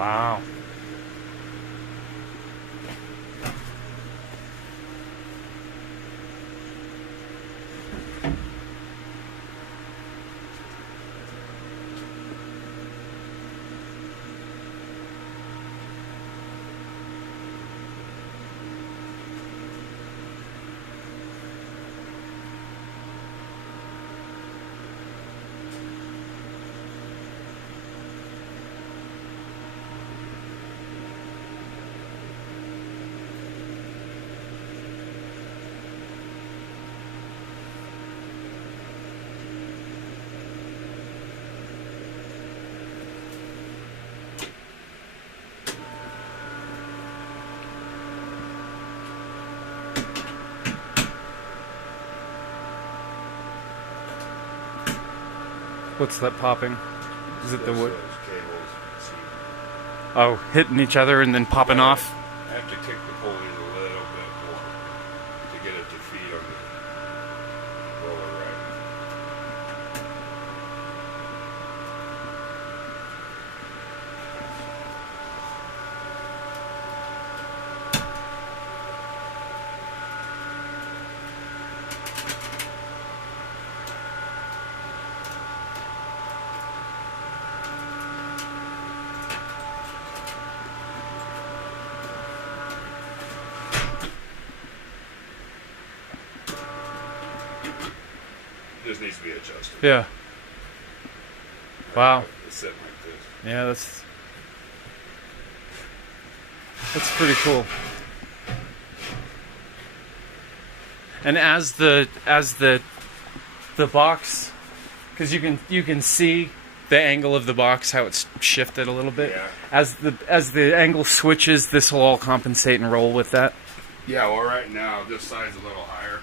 Wow. What's that popping? Is it the wood? Oh, hitting each other and then popping off? I have to kick the pulley a little bit more to get it to feed on the roller right. This needs to be adjusted. Yeah. Wow. It's sitting like this. Yeah, that's pretty cool. And as the box, because you can see the angle of the box, how it's shifted a little bit. Yeah. As the angle switches, this will all compensate and roll with that. Yeah, well right now this side's a little higher.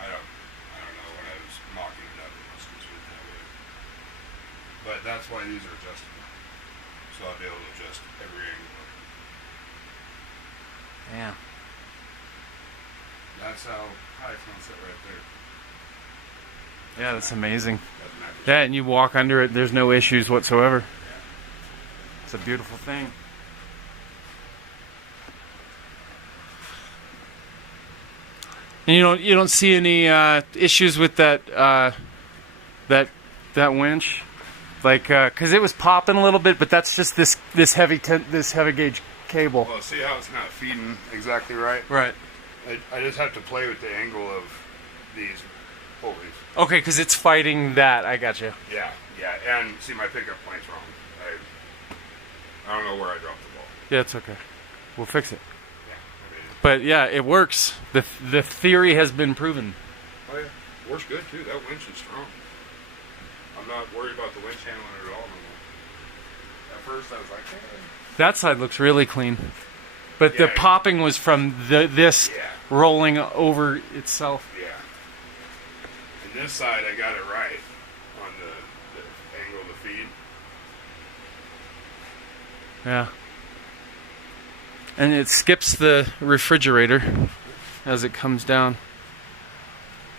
I don't know when I was mocking it up, it must have been that way. But that's why these are adjustable. So I'll be able to adjust every angle. Yeah. That's how high it's gonna sit right there. Yeah, that's amazing. Doesn't matter. Yeah, and you walk under it, there's no issues whatsoever. It's a beautiful thing. And you don't see any issues with that winch, like because it was popping a little bit, but that's just this heavy gauge cable. Well, see how it's not feeding exactly right? Right. I just have to play with the angle of these pulleys. Okay, because it's fighting that. I got you. Yeah, and see my pickup point's wrong. I don't know where I dropped the ball. Yeah, it's okay. We'll fix it. Yeah, I mean, But yeah, it works. The theory has been proven. oh yeah, works good too. That winch is strong. I'm not worried about the winch handling it at all anymore. At first I was like, hey. That side looks really clean. But the Yeah. popping was from this Yeah. rolling over itself. Yeah. And this side I got it right on the angle of the feed. Yeah. And it skips the refrigerator as it comes down.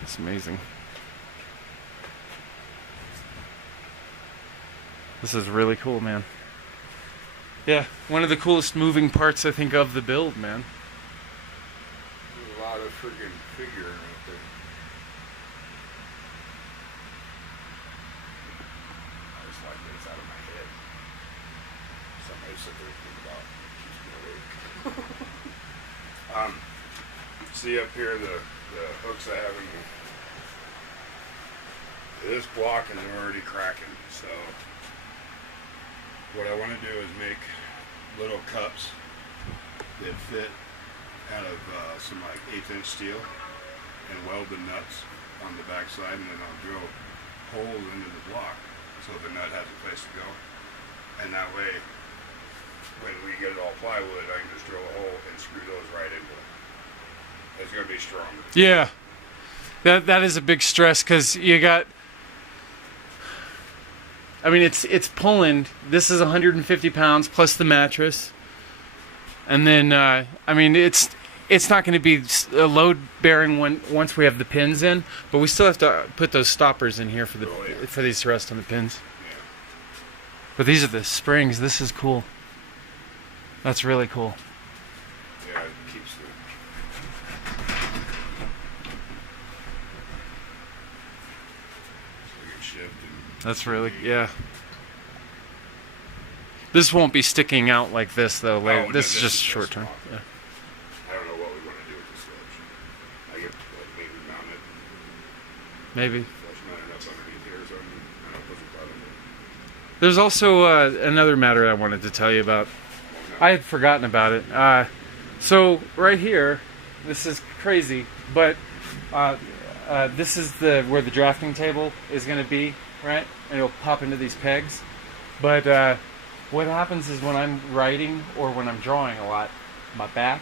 It's amazing. This is really cool, man. Yeah, one of the coolest moving parts, I think, of the build, man. There's a lot of friggin' figuring right there. I just like that it's out of my head. Somebody sit there and think about keeps me awake. See up here the hooks I have in the this block is already cracking, so what I want to do is make little cups that fit out of some like 1/8 inch steel and weld the nuts on the back side, and then I'll drill holes into the block so the nut has a place to go, and that way when we get it all plywood I can just drill a hole and screw those right into it. It's going to be stronger. Yeah. That is a big stress because you got... I mean, it's pulling. This is 150 pounds plus the mattress. And then, I mean, it's not going to be a load bearing once we have the pins in, but we still have to put those stoppers in here for these to rest on the pins. But these are the springs. This is cool. That's really cool. Yeah, it keeps the... So we can shift and... That's really, yeah. This won't be sticking out like this though. Later. no, This is just short term. small. Yeah. I don't know what we want to do with this ledge. I get like maybe mount it, Maybe. flush mount it up underneath here or something. I don't know if it's about it. There's also another matter I wanted to tell you about. I had forgotten about it. So right here, this is crazy, but this is where the drafting table is going to be, right? And it'll pop into these pegs. But what happens is when I'm writing or when I'm drawing a lot, my back,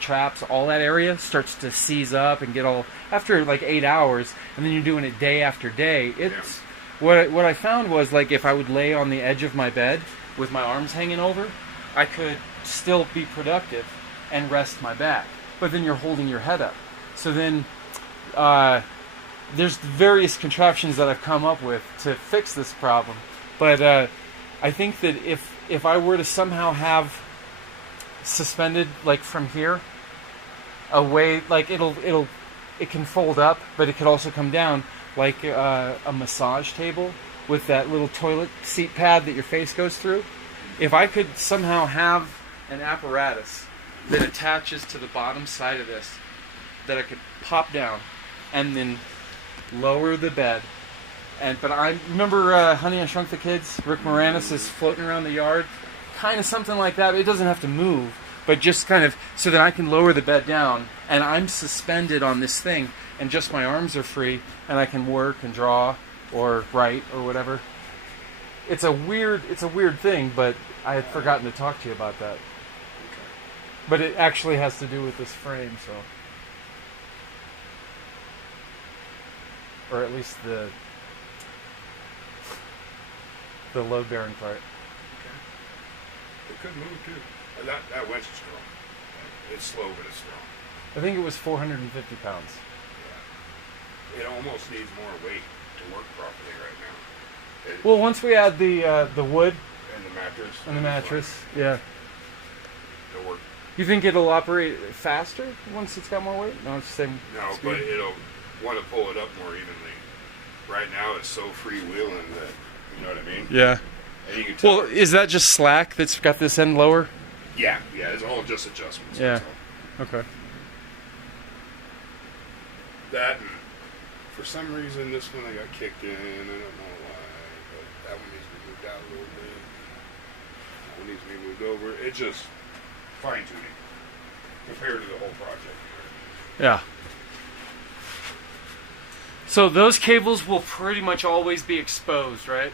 traps, all that area starts to seize up and get all, after like 8 hours, and then you're doing it day after day. It's what I found was, like, if I would lay on the edge of my bed with my arms hanging over, I could still be productive and rest my back. But then you're holding your head up. So then there's various contraptions that I've come up with to fix this problem. But I think that if I were to somehow have suspended, like from here, a way, like it can fold up, but it could also come down, like a massage table with that little toilet seat pad that your face goes through. If I could somehow have an apparatus that attaches to the bottom side of this, that I could pop down and then lower the bed. But I remember Honey, I Shrunk the Kids. Rick Moranis is floating around the yard, kind of something like that. It doesn't have to move, but just kind of so that I can lower the bed down, and I'm suspended on this thing, and just my arms are free, and I can work and draw or write or whatever. It's a weird thing, but I had forgotten to talk to you about that. But it actually has to do with this frame, so, or at least the load-bearing part. It could move too. That winch is strong. It's slow, but it's strong. I think it was 450 pounds. Yeah. It almost needs more weight to work properly right now. Well, once we add the wood And the mattress. and the mattress, yeah. It'll work. You think it'll operate faster once it's got more weight? No, it's the same No, speed. but it'll want to pull it up more evenly. Right now, it's so freewheeling that, you know what I mean? Yeah. And you can tell. Well, is that just slack that's got this end lower? Yeah, it's all just adjustments. Yeah. That's all. Okay. That, and for some reason, this one I got kicked in. I don't know why, but that one needs to be moved out a little bit. That one needs to be moved over. It's just fine tuning compared to the whole project. Yeah. So those cables will pretty much always be exposed, right?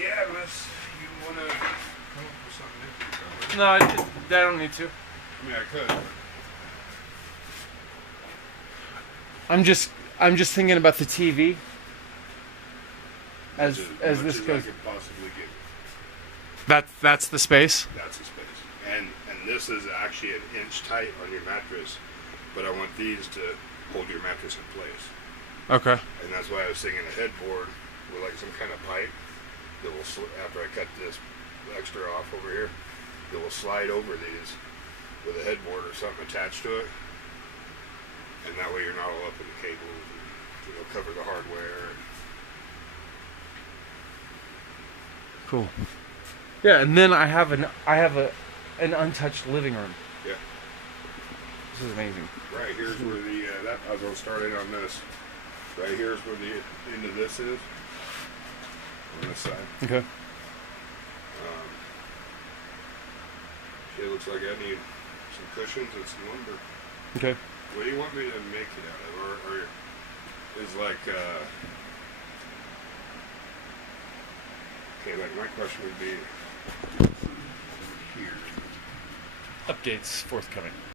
Yeah, unless you want to come up with something different. No, I don't need to. I mean, I could. But I'm just thinking about the TV. As much this as goes, I could possibly get. that's the space. That's the space. And this is actually an inch tight on your mattress, but I want these to hold your mattress in place. Okay. And that's why I was thinking a headboard with like some kind of pipe that will, after I cut this extra off over here, that will slide over these with a headboard or something attached to it. And that way you're not all up in the cables and it'll cover the hardware. Cool. Yeah, and then I have an untouched living room. Yeah. This is amazing. Right here's where the I was gonna start in on this. Right here's where the end of this is. On this side. Okay. It looks like I need some cushions and some lumber. Okay. What do you want me to make it out of? Or is like okay, like my question would be here. Updates forthcoming.